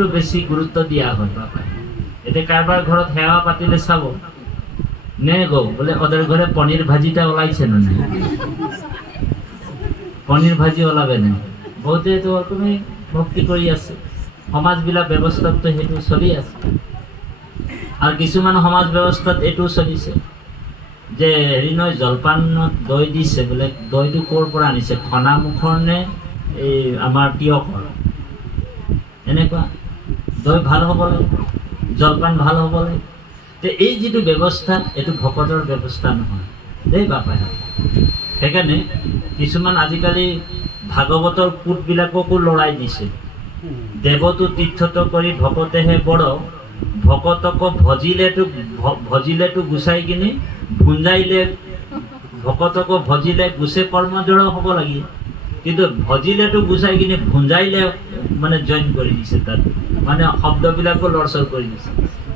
ঘৰতো বেছি গুৰুত্ব দিয়া হয় বাবা। এতিয়া কাৰোবাৰ ঘৰত সেৱা পাতিলে চাব নে গো বোলে ওদের ঘরে পনির ভাজিটা ওলাইছে না নাই, পনির ভাজি ওলাবে না। বহুতে তো তুমি ভক্তি কৰি আছে, সমাজবিলাক ব্যৱস্থাত তো সেইটো চলি আছে। আৰু কিছুমান সমাজ ব্যৱস্থাত এইটো চলিছে যে হেৰি নহয়, জলপানত দৈ দিছে বোলে, দৈটো ক'ৰ পৰা আনিছে, খনামুখৰ নে এই আমাৰ তিয়কৰ, এনেকুৱা। দৈ ভাল হ'ব লাগে, জলপান ভাল হ'ব লাগে। এই যিটো ব্যৱস্থা এইটো ভকতৰ ব্যৱস্থা নহয় দেই বাপাই। সেইকাৰণে কিছুমান আজিকালি ভাগৱতৰ পুতবিলাককো লৰাই দিছে। দেৱতো তীৰ্থটো কৰি ভকতেহে বড়, ভকতক ভজিলেতো গুচাই কিনি ভুঞ্জাইলে, ভকতক ভজিলে গুচে কৰ্মজড় হ'ব লাগে, কিন্তু ভজিলেতো গুচাই কিনি ভুঞ্জাইলে মানে জইন কৰি দিছে। তাত মানে শব্দবিলাকো লৰচৰ কৰি দিছে।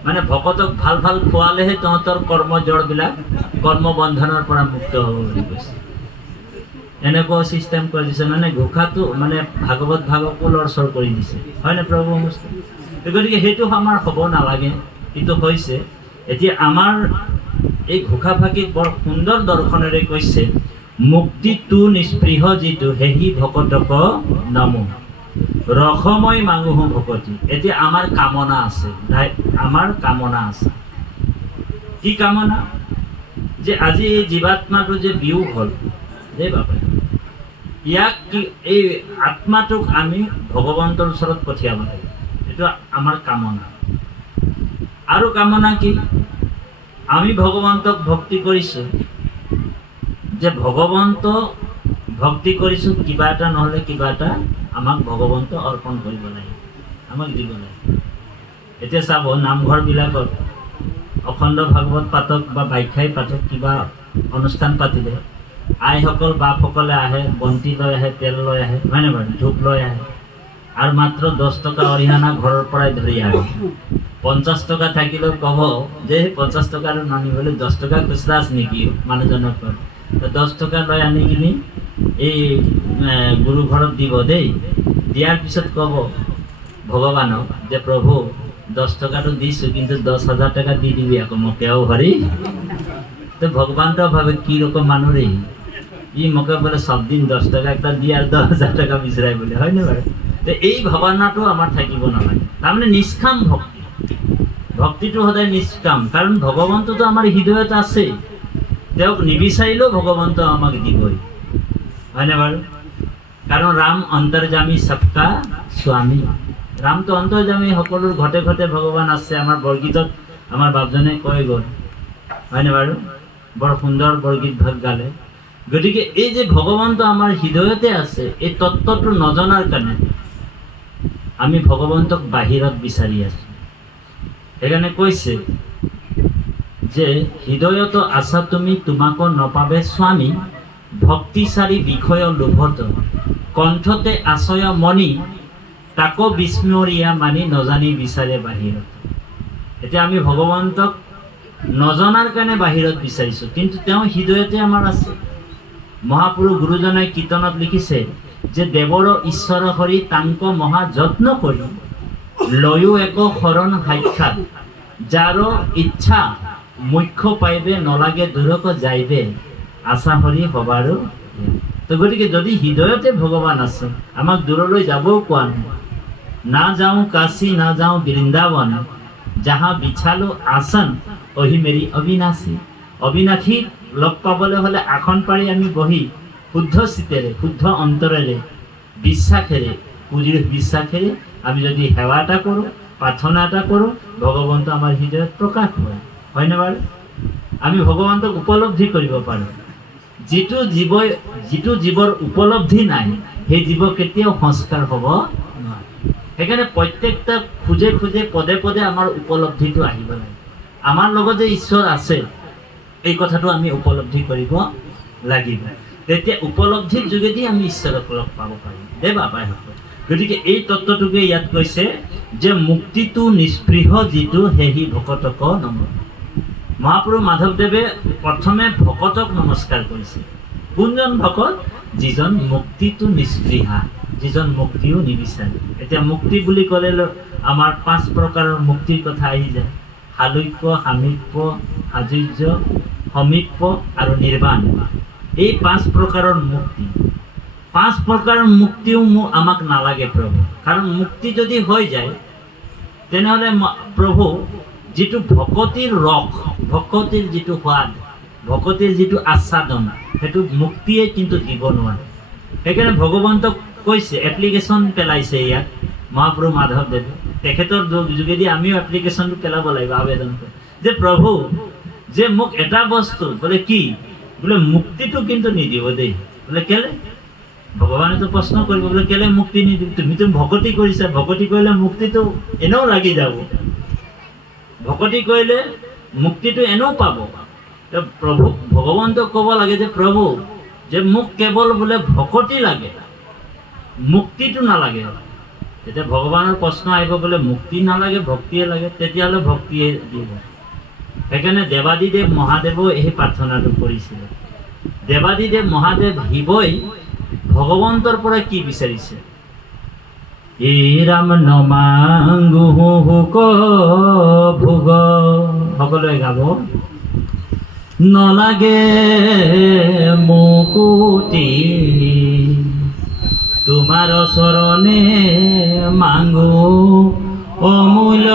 মানে ভকতক ভাল ভাল খোৱালেহে তহঁতৰ কৰ্মজড়বিলাক কৰ্মবন্ধনৰ পৰা মুক্ত হ'ব বুলি কৈছে। এনেকুৱা চিষ্টেম কৰি দিছে, মানে ঘোষাটো মানে ভাগৱতকো লৰচৰ কৰি দিছে, হয়নে প্ৰভু? গতিকে সেইটো আমাৰ হ'ব নালাগে, কিন্তু হৈছে। এতিয়া আমাৰ এই ঘোষা ফাঁকিত বৰ সুন্দৰ দৰ্শনেৰে কৈছে, মুক্তিটো নিস্পৃহ যিটো সেহি ভকতক নামো, ৰসময় মাঙুহো ভকতি। এতিয়া আমাৰ কামনা আছে, আমাৰ কামনা আছে। কি কামনা? যে আজি এই জীৱাত্মাটো যে বিয়োগ হ'ল দেই বাবা, ইয়াক কি এই আত্মাটোক আমি ভগৱন্তৰ ওচৰত পঠিয়াব লাগে, এইটো আমাৰ কামনা। আৰু কামনা কি? আমি ভগৱন্তক ভক্তি কৰিছোঁ, যে ভগৱন্ত ভক্তি কৰিছোঁ, কিবা এটা নহ'লে কিবা এটা আমাক ভগৱন্ত অৰ্পণ কৰিব লাগে, আমাক দিব লাগে। এতিয়া চাব নামঘৰবিলাকত অখণ্ড ভাগৱত পাতক বা বাখ্যাই পাতক, কিবা অনুষ্ঠান পাতিলে আইসকল বাপসকলে আহে, বন্তি লৈ আহে, তেল লৈ আহে, হয়নে বাৰু, ধূপ লৈ আহে, আৰু মাত্ৰ 10 টকা অৰিহণা ঘৰৰ পৰাই ধৰি আহে। 50 টকা থাকিলেও ক'ব যে 50 টকা নানিবলৈ 10 টকা খুচৰা আছে নেকি মানুহজনক কয়, 10 টকা লৈ আনি কিনি এই গুৰু ঘৰত দিব দেই। দিয়াৰ পিছত ক'ব ভগৱানক যে প্ৰভু 10 টকাটো দিছোঁ, কিন্তু 10,000 টকা দি দিবি আকৌ মোকেও হৰি। তো ভগৱান তো ভাবে কি রকম মানুহ রে, ই মোকে বলে সব দিন 10 টাকা একটা দিয়ে আর 10,000 টাকা বিচরাই বলে, হয় না বাৰু? তো এই ভাৱনাটো আমাৰ থাকিব নালাগে। তাৰমানে নিষ্কাম ভক্তি, ভক্তিটো সদায় নিষ্কাম, কাৰণ ভগৱন্তটো আমাৰ হৃদয়ত আছে, তেওঁক নিবিচাৰিলেও ভগৱন্ত আমাক দিবই, হয়নে বাৰু? কাৰণ ৰাম অন্তৰ্যামী সবকা স্বামী, ৰামটো অন্তৰ্যামী, সকলোৰ ঘটে ঘটে ভগৱান আছে। আমাৰ বৰগীতত আমাৰ বাপজনে কৈ গ'ল, হয়নে বাৰু? বৰ সুন্দৰ বৰগীত ভাগ গালে। গতিকে এই যে ভগৱন্ত আমাৰ হৃদয়তে আছে, এই তত্ত্বটো নজনাৰ কাৰণে আমি ভগৱন্তক বাহিৰত বিচাৰি আছো। সেইকাৰণে কৈছে যে হৃদয়ত আছা তুমি, তোমাকো নপাবে স্বামী, ভক্তিচাৰী বিষয় লোভত, কণ্ঠতে আশয় মণি, তাকো বিস্মৰীয়া মানি নজানি বিচাৰে বাহিৰত। এতিয়া আমি ভগৱন্তক নজনাৰ কাৰণে বাহিৰত বিচাৰিছোঁ, কিন্তু তেওঁ হৃদয়তে আমাৰ আছে। মহাপুৰুষ গুৰুজনাই কীৰ্তনত লিখিছে যে দেৱৰ ঈশ্বৰ হৰি তাংক মহা যত্ন কৰি, লয়ো এক শৰণ সাক্ষাৎ, যাৰ ইচ্ছা মুখ্য পাইবে, নলাগে দূৰক যাইবে, আশা হৰি হবাৰো। তো গতিকে যদি হৃদয়তে ভগৱান আছে, আমাক দূৰলৈ যাবও কোৱা নাই। না যাওঁ কাশী, না যাওঁ বৃন্দাবন, যাহা বিছালো আসন অহি মেৰি অবিনাশী। অবিনাশীক লগ পাবলৈ হ'লে আসন পাৰি আমি বহি শুদ্ধ চিতেৰে, শুদ্ধ অন্তৰেৰে, বিশ্বাসেৰে, পুঁজিৰ বিশ্বাসেৰে আমি যদি সেৱা এটা কৰোঁ, প্ৰাৰ্থনা এটা কৰোঁ, ভগৱন্ত আমাৰ হৃদয়ত প্ৰকাশ হয়, হয়নে বাৰু? আমি ভগৱন্তক উপলব্ধি কৰিব পাৰোঁ। যিটো জীৱৰ উপলব্ধি নাই, সেই জীৱ কেতিয়াও সংস্কাৰ হ'ব নোৱাৰে। সেইকাৰণে প্ৰত্যেকটা খোজে খোজে, পদে পদে আমাৰ উপলব্ধিটো আহিব লাগে। আমাৰ লগত যে ঈশ্বৰ আছে, এই কথাটো আমি উপলব্ধি কৰিব লাগিব। তেতিয়া উপলব্ধিৰ যোগেদি আমি ঈশ্বৰক লগ পাব পাৰিম দেই বাবাইসকল। গতিকে এই তত্ত্বটোকে ইয়াত কৈছে যে মুক্তিটো নিস্পৃহ যিটো সেহি ভকতক নম। মহাপুৰুষ মাধৱদেৱে প্ৰথমে ভকতক নমস্কাৰ কৰিছে। কোনজন ভকত? যিজন মুক্তিটো নিস্পৃহা, যিজন মুক্তিও নিবিচাৰে। এতিয়া মুক্তি বুলি ক'লে আমাৰ 5 প্ৰকাৰৰ মুক্তিৰ কথা আহি যায়। সালোক্য, সামীপ্য, সাযুজ্য, সমীপ্য আৰু নিৰ্বাণ। এই 5 প্ৰকাৰৰ মুক্তি, 5 প্ৰকাৰৰ মুক্তিও আমাক নালাগে প্ৰভু। কাৰণ মুক্তি যদি হৈ যায় তেনেহ'লে প্ৰভু যিটো ভকতিৰ ৰস, ভকতিৰ যিটো সোৱাদ, ভকতিৰ যিটো আস্বাদন, সেইটো মুক্তিয়ে কিন্তু দিব নোৱাৰে। সেইকাৰণে ভগৱন্তক কৈছে, এপ্লিকেশ্যন পেলাইছে ইয়াত মহাপ্ৰভু মাধৱদেৱে। তেখেতৰ যোগেদি আমিও এপ্লিকেশ্যনটো পেলাব লাগিব, আবেদন কৰি, যে প্ৰভু যে মোক এটা বস্তু বোলে কি বোলে মুক্তিটো কিন্তু নিদিব দেই। বোলে কেলে? ভগৱানেতো প্ৰশ্ন কৰিব, বোলে কেলে মুক্তি নিদিব? তুমিতো ভকতি কৰিছা, ভকতি কৰিলে মুক্তিটো এনেও লাগি যাব, ভকতি কৰিলে মুক্তিটো এনেও পাব। প্ৰভু ভগৱন্তক ক'ব লাগে যে প্ৰভু যে মোক কেৱল বোলে ভকতি লাগে, মুক্তিটো নালাগে। যেতিয়া ভগৱানৰ প্ৰশ্ন আহিব বোলে মুক্তি নালাগে, ভক্তিয়ে লাগে, তেতিয়াহ'লে ভক্তিয়ে দিব। সেইকাৰণে দেৱাদিদেৱ মহাদেৱেও এই প্ৰাৰ্থনাটো কৰিছিলে। দেৱাদিদেৱ মহাদেৱ শিৱই ভগৱন্তৰ পৰা কি বিচাৰিছে? এই ৰাম নমাংগু হুক ভোগ, সকলোৱে গাব। নলাগে মুকুতি তোমাৰ চৰণে মাংগো অমূল্য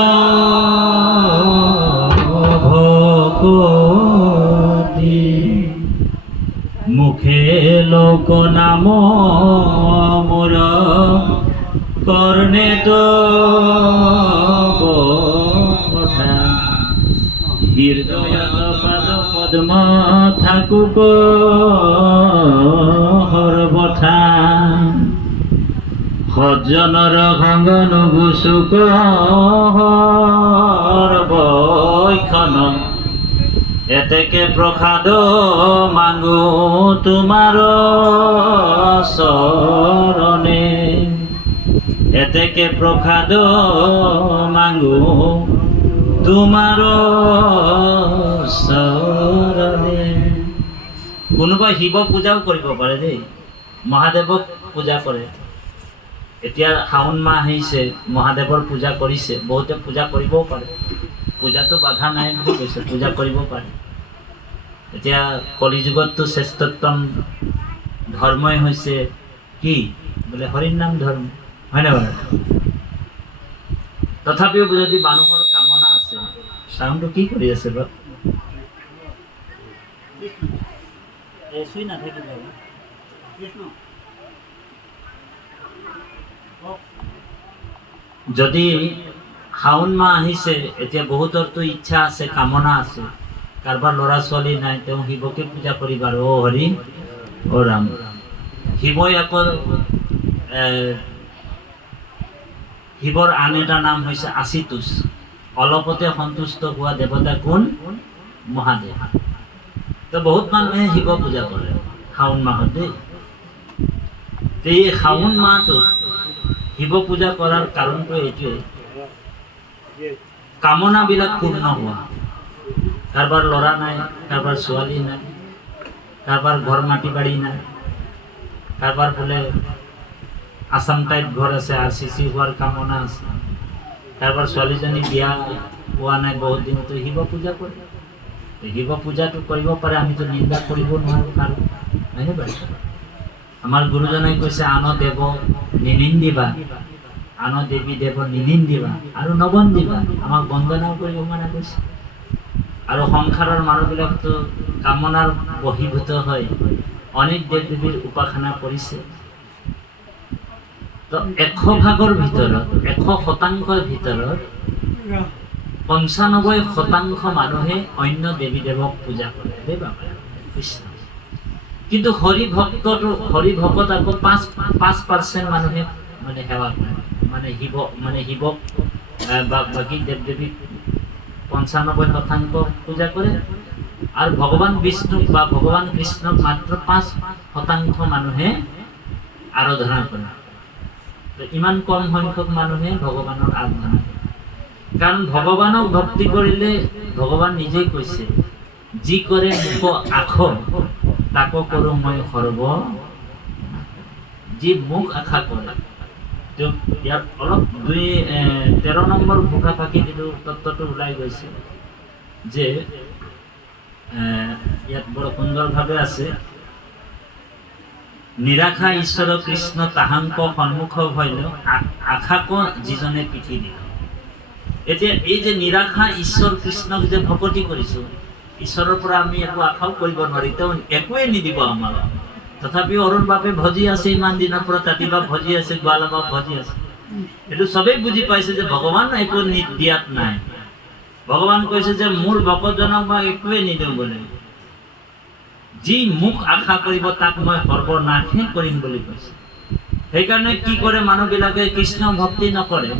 ভকতি, মুখে লোক নাম মোৰ কৰ্ণে তো কথা, হৃদয়ত পাদ পদ্ম থাকুক সৰ্বথা, সজ্জনৰ ভঙ্গন বুচুক সৰ্বক্ষণ, এতেকে প্ৰসাদ মাংগো তোমাৰ চৰণে, এতেকে প্ৰসাদ মাংগো তোমাৰ চৰণে। কোনোবাই শিৱ পূজাও কৰিব পাৰে দেই, মহাদেৱক পূজা কৰে। এতিয়া শাওণ মাহ আহিছে, মহাদেৱৰ পূজা কৰিছে, বহুতে পূজা কৰিবও পাৰে, পূজাটো বাধা নাই বুলি কৈছে, পূজা কৰিব পাৰে। এতিয়া কলিযুগততো শ্ৰেষ্ঠতম ধৰ্মই হৈছে কি বোলে হৰিৰ নাম ধৰ্ম, হয়নে বাৰু? তথাপিও যদি মানুহৰ কামনা আছে, চাউণ্ডটো কি কৰি আছে বাৰু? চুই নাথাকিব। যদি শাওণ মাহ আহিছে, এতিয়া বহুতৰতো ইচ্ছা আছে, কামনা আছে, কাৰোবাৰ ল'ৰা ছোৱালী নাই, তেওঁ শিৱকে পূজা কৰিব আৰু অ হৰি অ ৰাম। শিৱই আকৌ শিৱৰ আন এটা নাম হৈছে আচিতোষ, অলপতে সন্তুষ্ট হোৱা দেৱতা কোন? মহাদেৱ। তো বহুত মানুহে শিৱ পূজা কৰে শাওণ মাহত দেই। এই শাওণ মাহটোত শিৱ পূজা কৰাৰ কাৰণটো এইটোৱে, কামনাবিলাক পূৰ্ণ হোৱা। কাৰোবাৰ ল'ৰা নাই, কাৰোবাৰ ছোৱালী নাই, কাৰোবাৰ ঘৰ মাটি বাৰী নাই, কাৰোবাৰ বোলে আসাম টাইপ ঘৰ আছে, RCC হোৱাৰ কামনা আছে, কাৰোবাৰ ছোৱালীজনী বিয়া হোৱা নাই বহুত দিন, তো শিৱ পূজা কৰে। শিৱ পূজাটো কৰিব পাৰে, আমিতো নিন্দা কৰিব নোৱাৰোঁ কাৰো, হয়নে বাৰু? আমাৰ গুৰুজনাই কৈছে আন দেৱ নিনিন্দিবা, আন দেৱী দেৱ নিনিন্দিবা আৰু নবন্দিবা, আমাক বন্দনাও কৰিব মানা কৈছে। আৰু সংসাৰৰ মানুহবিলাকতো কামনাৰ বশীভূত হয়, অনেক দেৱ দেৱীৰ উপাসনা কৰিছে। তো 100% ভিতৰত 100% ভিতৰত 95% মানুহে অন্য দেৱী দেৱক পূজা কৰে দেই বাবা কৃষ্ণ। কিন্তু হৰিভক্ত আকৌ 5% মানুহে মানে সেৱা কৰে, মানে শিৱক বা বাকী দেৱ দেৱীক 95% পূজা কৰে। আৰু ভগৱান বিষ্ণুক বা ভগৱান কৃষ্ণক মাত্ৰ 5% মানুহে আৰাধনা কৰে। তো ইমান কম সংখ্যক মানুহে ভগৱানৰ আৰাধনা কৰে। কাৰণ ভগৱানক ভক্তি কৰিলে ভগৱান নিজেই কৈছে, যি কৰে মোক আখ তাকো কৰোঁ মই সৰ্ব, যি মোক আশা কৰে ইয়াত অলপ 13 নম্বৰ ঘোষা ফাঁকি যিটো তত্ত্বটো ওলাই গৈছে যে ইয়াত বৰ সুন্দৰভাৱে আছে, নিৰাশা ঈশ্বৰ কৃষ্ণ তাহাংক সন্মুখ ভৈল আশাক যিজনে পিঠি দিল। এতিয়া এই যে নিৰাশা ঈশ্বৰ কৃষ্ণক যে ভকতি কৰিছোঁ, ঈশ্বৰৰ পৰা আমি একো আশাও কৰিব নোৱাৰি, তেওঁ একোৱে নিদিব আমাক। তথাপিও অৰুণ বাপে ভজি আছে, ইমান দিনৰ পৰা তাঁতিবাপ ভজি আছে, গোৱালাবাপ ভজি আছে। এইটো চবেই বুজি পাইছে যে ভগৱান একো দিয়াত নাই। ভগৱান কৈছে যে মোৰ ভকতজনক মই একোৱে নিদিওঁ বুলি, যি মোক আশা কৰিব তাক মই সৰ্বনাশে কৰিম বুলি কৈছে। সেইকাৰণে কি কৰে মানুহবিলাকে কৃষ্ণ ভক্তি নকৰে,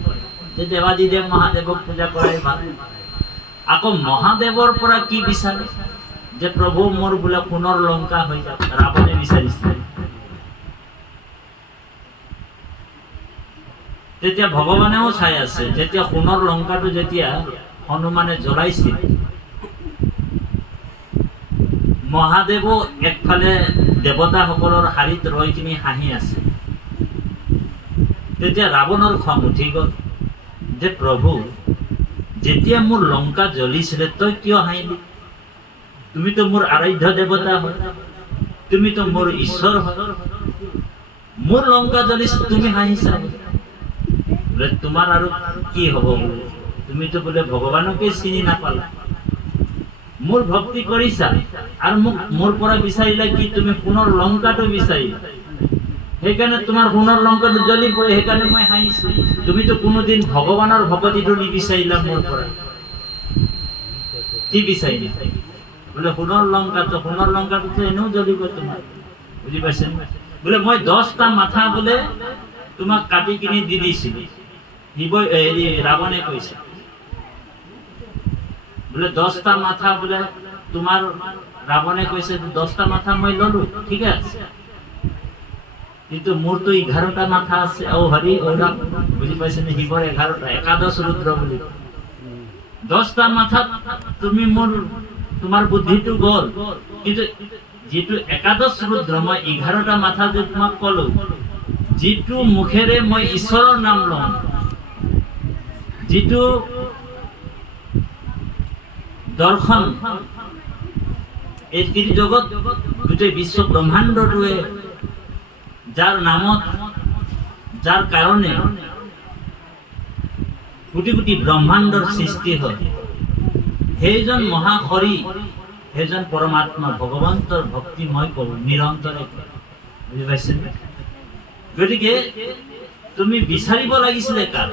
যে দেৱাদিদেৱ মহাদেৱক পূজা কৰাই ভাল। আকৌ মহাদেৱৰ পৰা কি বিচাৰে যে প্ৰভু মোৰ বোলে সোণৰ লংকা হৈ যাওক, ৰাৱণে বিচাৰিছিল। তেতিয়া ভগৱানেও চাই আছে, যেতিয়া সোণৰ লংকাটো যেতিয়া হনুমানে জ্বলাইছিল, মহাদেৱো একফালে দেৱতাসকলৰ শাৰীত ৰৈ কিনি হাঁহি আছে। তেতিয়া ৰাৱণৰ খং উঠি গ'ল যে প্ৰভু, যেতিয়া মোৰ লংকা জ্বলিছিলে তই কিয় হাঁহিলি? তুমিতো মোৰ আৰাধ্য দেৱতা হয়, তুমিতো মোৰ ঈশ্বৰ হয়, মোৰ লংকা জ্বলিছে তুমি হাঁহিছা। বোলে তোমাৰ আৰু কি হ'ব বোলে, তুমিতো বোলে ভগৱানকে চিনি নাপালা। মোৰ ভক্তি কৰিছা আৰু মোক মোৰ পৰা বিচাৰিলা কি? তুমি সোণৰ লংকাটো বিচাৰিলা, সেইকাৰণে তোমাৰ সোণৰ লংকাটো জ্বলি পৰে, সেইকাৰণে মই হাঁহিছো। তুমিতো কোনোদিন ভগৱানৰ ভকতিটো নিবিচাৰিলা মোৰ পৰা, কি বিচাৰিলা? বোলে সোণৰ লংকাটো, সোণৰ লংকাটোতো এনেও জ্বলিব তোমাৰ, বুজি পাইছে? বোলে মই 10টা মাথা বোলে তোমাক কাটি কিনি দি দিছিলো, ৰাৱণে কৈছে। বোলে 10টা মাথা বোলে তোমাৰ, ৰাৱণে কৈছে 10টা মাথা মই ললো, ঠিক আছে, কিন্তু মোৰতো 11টা মাথা আছে। ও হৰি ও ৰাম, বুজি পাইছে নে? শিৱৰ 11টা, একাদশ ৰুদ্ৰ বুলি। 10টা মাথা তুমি মোৰ, তোমাৰ বুদ্ধিটো গ'ল, কিন্তু যিটো একাদশ ৰুদ্ৰ, মই 11টা মাথা যে তোমাক কলো, যিটো মুখেৰে মই ঈশ্বৰৰ নাম লওঁ, যিটো দৰ্শন এই জগত গোটেই বিশ্ব ব্ৰহ্মাণ্ডটোৱে যাৰ নামত, যাৰ কাৰণে কোটি কোটি ব্ৰহ্মাণ্ডৰ সৃষ্টি হয়, সেইজন মহাহৰি, সেইজন পৰমাত্মা ভগৱন্তৰ ভক্তি মই কৰোঁ নিৰন্তৰে, বুজি পাইছে? গতিকে তুমি বিচাৰিব লাগিছিলে কাক?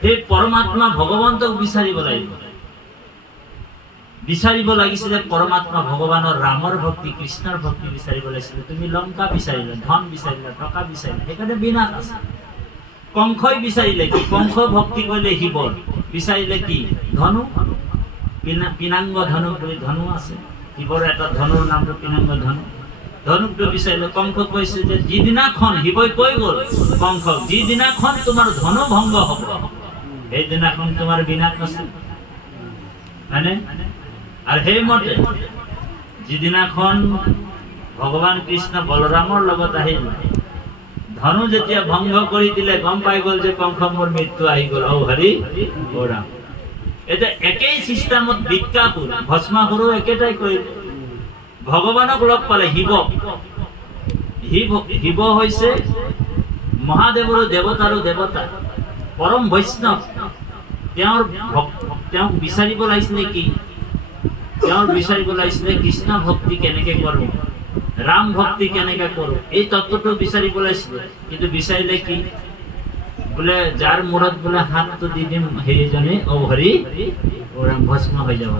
সেই পৰমাত্মা ভগৱন্তক বিচাৰিব লাগিব। বিচাৰিব লাগিছিলে পৰমাত্মা ভগৱানৰ ৰামৰ ভক্তি, কৃষ্ণৰ ভক্তি বিচাৰিব লাগিছিলে। তুমি লংকা বিচাৰিলা, ধন বিচাৰিলা, টকা বিচাৰিলা, সেইকাৰণে বিনাশ আছে। কংসই বিচাৰিলে কি? কংস ভক্তি কৰিলে শিৱৰ, বিচাৰিলে কি? ধনু, পিনাংগ ধনু বুলি ধনু আছে, শিৱৰ এটা ধনুৰ নামটো পিনাংগ ধনু। ধনুকটো বিচাৰিলে। কংস কৈছে যে যিদিনাখন, শিৱই কৈ গ'ল কংসক, যিদিনাখন তোমাৰ ধনু ভংগ হ'ব সেইদিনাখন তোমাৰ বিনাশ আছে, হয়নে? আৰু সেইমতে যিদিনাখন ভগৱান কৃষ্ণ বলৰামৰ লগত আহিল, ধনু যেতিয়া ভংগ কৰি দিলে, গম পাই গ'ল যে কংস মোৰ মৃত্যু আহি গ'ল। ও হৰি ও ৰাম। এতিয়া একেই চিষ্টেমত বিক্কাসুৰ, ভস্মাসুৰো একেটাই কৰিলে। ভগৱানক লগ পালে, শিৱ হৈছে মহাদেৱৰো দেৱতাৰো দেৱতা, পৰম বৈষ্ণৱ। তেওঁক বিচাৰিব লাগিছিলে কি? তেওঁৰ বিচাৰিব লাগিছিলে কৃষ্ণ ভক্তি কেনেকে কৰো, ৰাম ভক্তি কেনেকে কৰো, এই তত্ত্বটো বিচাৰিব লাগিছিলে। কিন্তু বিচাৰিলে কি? বোলে যাৰ মূৰত বোলে হাতটো দি দিম সেইজনে ও হৰি ও ৰাম ভস্ম হৈ যাব।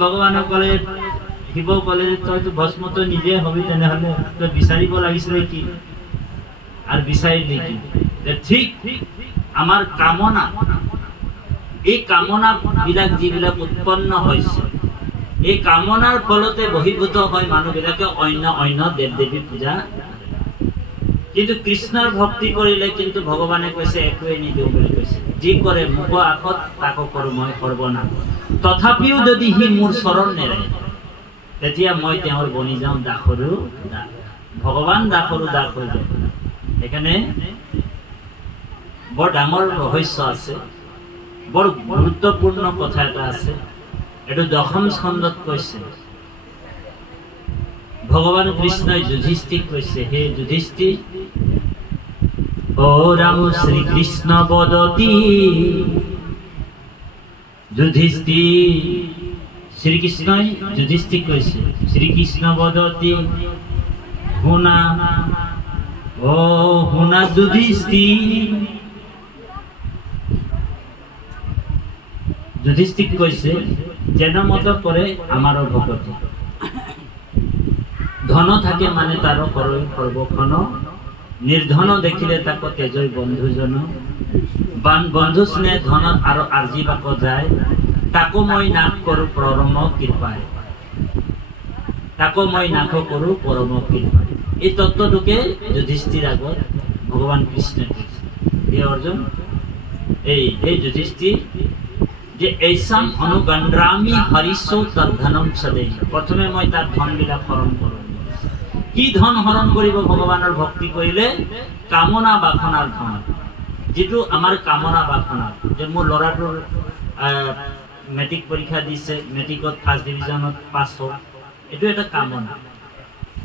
ভগৱানে ক'লে, শিৱ ক'লে তইতো ভস্মটো নিজে হবি, তেনেহ'লে তই বিচাৰিব লাগিছিলে কি? আৰু বিচাৰিলে কি? যে ঠিক আমাৰ কামনা, এই কামনা বিলাক যিবিলাক উৎপন্ন হৈছে, এই কামনাৰ ফলতে বহিৰ্ভূত হয় মানুহবিলাকে অন্য দেৱ দেৱী পূজা। কিন্তু কৃষ্ণৰ ভক্তি কৰিলে কিন্তু ভগৱানে কৈছে একোৱে নিদিওঁ বুলি কৈছে। যি কৰে মুখ আগত তাকো কৰোঁ মই সৰ্বনাশ। তথাপিও যদি সি মোৰ চৰণ নেৰে, তেতিয়া মই তেওঁৰ বনি যাওঁ দাসৰো দাস। ভগৱান দাসৰো দাস হৈ যায়। এখানে বৰ ডাঙৰ ৰহস্য আছে, বৰ গুৰুত্বপূৰ্ণ কথা এটা আছে। এইটো 10ম স্কন্ধত কৈছে, ভগৱান কৃষ্ণই যুধিষ্ঠিক কৈছে, হে যুধিষ্ঠিৰ, ও রাম শ্রীকৃষ্ণ বদতি, যুধিষ্ঠির, শ্রীকৃষ্ণই যুধিষ্ঠির কৈছে, শ্রীকৃষ্ণ বদতি শুনা, ও শুনা যুধিষ্ঠির। যুধিষ্ঠির কৈছে, যেন মত করে আমারও ভকতি, ধন থাকে মানে তার করই সর্বক্ষণ, নির্ধন দেখিলে তাক তেজই বন্ধুজন, বন্ধু স্নেহ ধন আর আর্জিবাক যায়, তাকো মই নাশ করু পরম কৃপায়, তাকো মই নাশ করু পরম কৃপায়। এই তত্ত্বটোকে যুধিষ্ঠির আগত ভগবান কৃষ্ণে কৈছে, হে অর্জুন, এই যুধিষ্ঠির, যে এইসাম অনুগন্দ্ৰামি হৰিষ্য তদ্ধনম সদেই, প্ৰথমে মই তাৰ ধনবিলাক হৰণ কৰোঁ। কি ধন হৰণ কৰিব ভগৱানৰ ভক্তি কৰিলে? কামনা বাসনাৰ ধন, যিটো আমাৰ কামনা বাসনা, যে মোৰ ল'ৰাটোৰ মেট্ৰিক পৰীক্ষা দিছে, মেট্ৰিকত ফাৰ্ষ্ট ডিভিজনত পাছ হ'ল, এইটো এটা কামনা।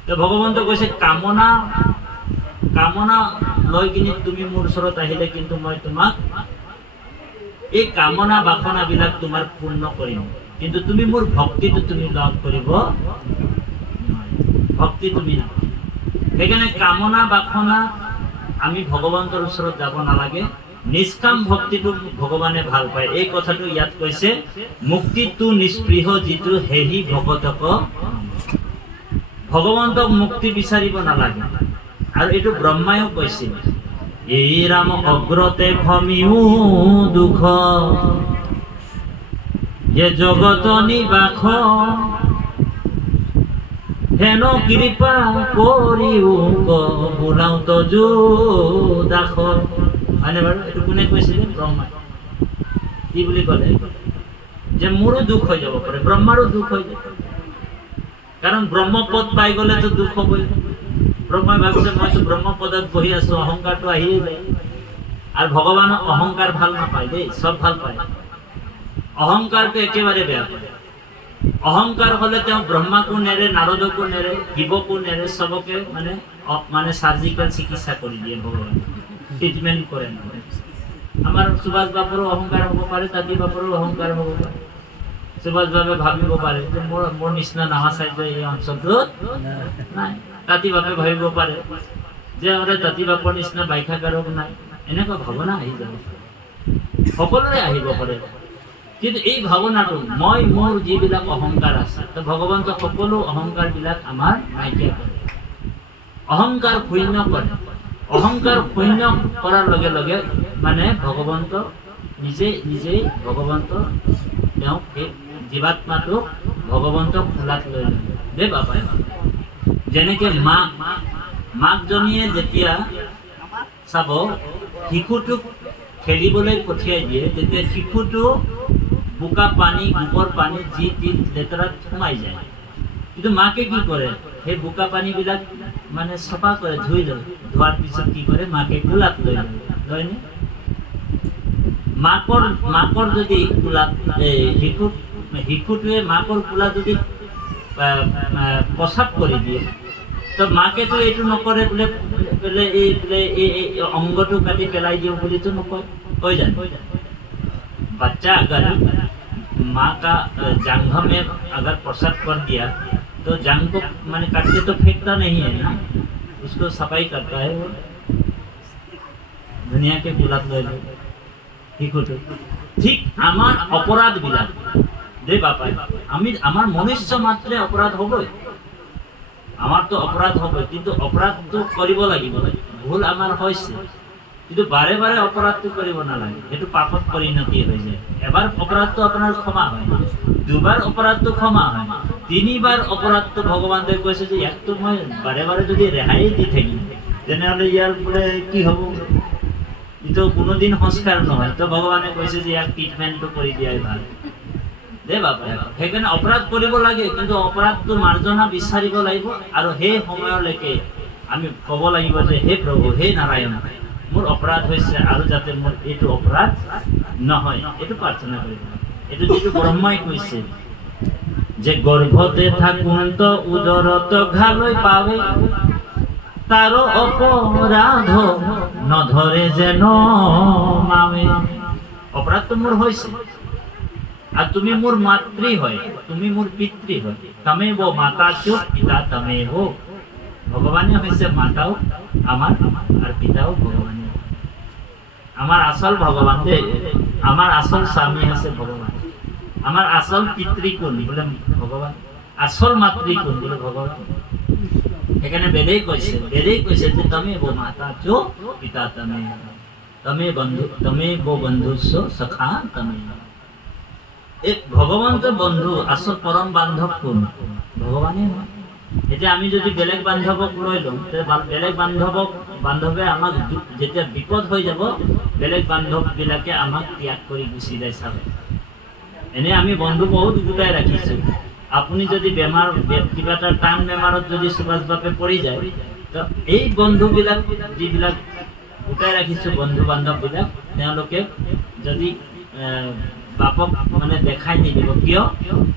তো ভগৱন্ত কৈছে, কামনা লৈ কিনি তুমি মোৰ ওচৰত আহিলে কিন্তু মই তোমাক এই কামনা বাসনাবিলাক তোমাৰ পূৰ্ণ কৰিম, কিন্তু তুমি মোৰ ভক্তিটো তুমি লাভ কৰিব নোৱাৰিবা, ভক্তি তুমি নাপাবা। সেইকাৰণে কামনা বাসনা আমি ভগৱন্তৰ ওচৰত যাব নালাগে, নিষ্কাম ভক্তিটো ভগৱানে ভাল পায়। এই কথাটো ইয়াত কৈছে, মুক্তিটো নিস্পৃহ যিটো হেহি ভগতক, ভগৱন্তক মুক্তি বিচাৰিব নালাগে। আৰু এইটো ব্ৰহ্মায়ো কৈছিল, এই ৰাম অগ্ৰতে ভমিও দুখ, যে জগত নিবাস, হেন কৃপা কৰিও বোলাও তজু দাস। হয়নে বাৰু? এইটো কোনে কৈছিলে? ব্ৰহ্মাই। কি বুলি ক'লে? যে মোৰো দুখ হৈ যাব পাৰে, ব্ৰহ্মাৰো দুখ হৈ যাব, কাৰণ ব্ৰহ্মপদ পাই গ'লেতো দুখ হ'বই। ব্ৰহ্মাই ভাবিছে মইতো ব্ৰহ্মপদত বহি আছো, অহংকাৰটো আহিয়ে যায়। আৰু ভগৱানক অহংকাৰ ভাল নাপায় দেই, চব ভাল পায়। অহংকাৰটো একেবাৰে বেয়া পায়। অহংকাৰ হলে তেওঁ ব্ৰহ্মাকো নেৰে, নাৰদকো নেৰে, শিৱকো নেৰে, চবকে মানে সাৰ্জিকেল চিকিৎসা কৰি দিয়ে ভগৱান, ট্ৰিটমেণ্ট কৰে না। আমাৰ সুভাষ বাবুৰো অহংকাৰ হ'ব পাৰে, তাতী বাবুৰো অহংকাৰ হ'ব পাৰে। সুভাষ বাবুৱে ভাবিব পাৰে যে মোৰ নিচিনা নামাচাৰ্য এই অঞ্চলটোত নাই, তাতী বাবুৱে ভাবিব পাৰে যে তাতী বাবুৰ নিচিনা ব্যাখ্যাকাৰক নাই, এনেকুৱা ভাৱনা আহি যাব, সকলোৰে আহিব পাৰে। কিন্তু এই ভাৱনাটো মই মোৰ যিবিলাক অহংকাৰ আছে, তো ভগৱন্ত সকলো অহংকাৰবিলাক আমাৰ নাইকিয়া কৰে, অহংকাৰ শূন্য কৰে। অহংকাৰ শূন্য কৰাৰ লগে লগে মানে ভগৱন্ত নিজেই ভগৱন্ত তেওঁক এই জীৱাত্মাটোক ভগৱন্তক খোলাত লৈ লয় দেই বাবাই। যেনেকে মাকজনীয়ে যেতিয়া চাব শিশুটোক খেলিবলৈ পঠিয়াই দিয়ে, তেতিয়া শিশুটো বোকা পানী, গোবৰ পানী যি টি লেতেৰাত সোমাই যায়, কিন্তু মাকে কি কৰে? সেই বোকা পানীবিলাক মানে চফা কৰে, ধুই লয়, ধোৱাৰ পিছত কি কৰে? মাকে কোলাত লৈ লয়নে? মাকৰ যদি কোলাত শিশুটোৱে মাকৰ কোলাত যদি প্ৰস্ৰাৱ কৰি দিয়ে, তো মাকেতো এইটো নকৰে বোলে এই অংগটো কাটি পেলাই দিওঁ বুলিতো নকয়, কৈ যায়। बच्चा अगर माँ का जांघ में अगर प्रसाद कर दिया तो जांघ को मैंने काटते तो फेंकता नहीं है ना, उसको सफाई करता है वो, दुनिया के गुलाब ले लो। ठीक आमार अपराध बिला दे बापा, आमार मनुष्य मात्रे अपराध हबई, आमार तो अपराध हबई, किन्तु अपराध तो करिब लागिब, भूल आमार हयसे, কিন্তু বাৰে বাৰে অপৰাধটো কৰিব নালাগে, সেইটো পাপত পৰিণতি হৈ যায়। এবাৰ অপৰাধটো আপোনাৰ ক্ষমা হয়, দুবাৰ অপৰাধটো ক্ষমা হয়, তিনিবাৰ অপৰাধটো ভগৱানে কৈছে যে ইয়াকতো মই বাৰে বাৰে যদি ৰেহাই দি থাকিম তেনেহ'লে ইয়াৰ বোলে কি হ'ব, এইটো কোনোদিন সংস্কাৰ নহয়। তো ভগৱানে কৈছে যে ইয়াক ট্ৰিটমেণ্টটো কৰি দিয়াই ভাল দে বাবা। সেইকাৰণে অপৰাধ কৰিব লাগে, কিন্তু অপৰাধটো মাৰ্জনা বিচাৰিব লাগিব, আৰু সেই সময়লৈকে আমি ক'ব লাগিব যে হে প্ৰভু, হে নাৰায়ণ, মোৰ অপৰাধ হৈছে আৰু যাতে মোৰ এইটো অপৰাধ নহয়, এইটো প্ৰাৰ্থনা কৰিব। এইটো যিটো ব্ৰহ্মাই কৈছে যে গৰ্ভতে থাকুন্ত উদৰত ঘালৈ পাৱে, তাৰো অপৰাধ নধৰে যেন মাৱে। অপৰাধটো মোৰ হৈছে আর তুমি মোর মাতৃ হয়, তুমি মোর পিতৃ হয়। তমেব মাতা চ পিতা তমেব। ভগবানই হয়েছে মাতাও আমার আর পিতাও ভগবানই। আমার আসল ভগবান, আমার আসল স্বামী আছে ভগবান, আমার আসল পিতৃ কোন বলে ভগবান, আসল মাতৃ কোন বলে ভগবান। এখানে বেদেই কৈছে যে তমেব মাতা চ পিতা তমেব, তমেব বন্ধুস্ব সখা তমেব। ভগবান তো বন্ধু, আসল পরম বান্ধব কোন? ভগবানই হয়। এতিয়া আমি যদি বেলেগ বান্ধৱক লৈ লওঁ, বেলেগ বান্ধৱে আমাক যেতিয়া বিপদ হৈ যাব, বেলেগ বান্ধৱবিলাকে আমাক ত্যাগ কৰি গুচি যায়। চাব, এনে আমি বন্ধু বহুত গোটাই ৰাখিছোঁ। আপুনি যদি বেমাৰ, কিবা এটা টান বেমাৰত যদি সুভাষ বাপে পৰি যায়, তো এই বন্ধুবিলাক যিবিলাক গোটাই ৰাখিছোঁ, বন্ধু বান্ধৱবিলাক, তেওঁলোকে যদি বাপক মানে দেখাই নিদিব। কিয়?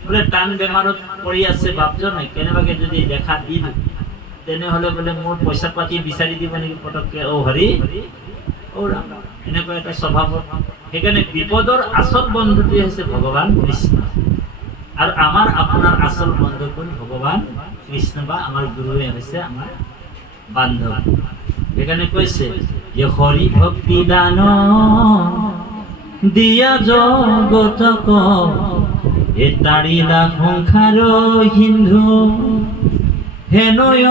বোলে টান বেমাৰত পৰি আছে বাপজনে, কেনেবাকে যদি দেখা দি দিওঁ, তেনেহ'লে বোলে মোৰ পইচা পাতি বিচাৰি দিব নেকি পটককে, অ' হৰি অ' ৰাম, এনেকুৱা এটা স্বভাৱত। সেইকাৰণে বিপদৰ আচল বন্ধুটোৱে হৈছে ভগৱান কৃষ্ণ, আৰু আমাৰ আপোনাৰ আচল বন্ধু কোন? ভগৱান কৃষ্ণ, বা আমাৰ গুৰুৱে হৈছে আমাৰ বান্ধৱ। সেইকাৰণে কৈছে যে হৰি ভক্তি দান দিয়া জগতক, এ তাৰিলা সংসাৰ সিন্ধু হেনয়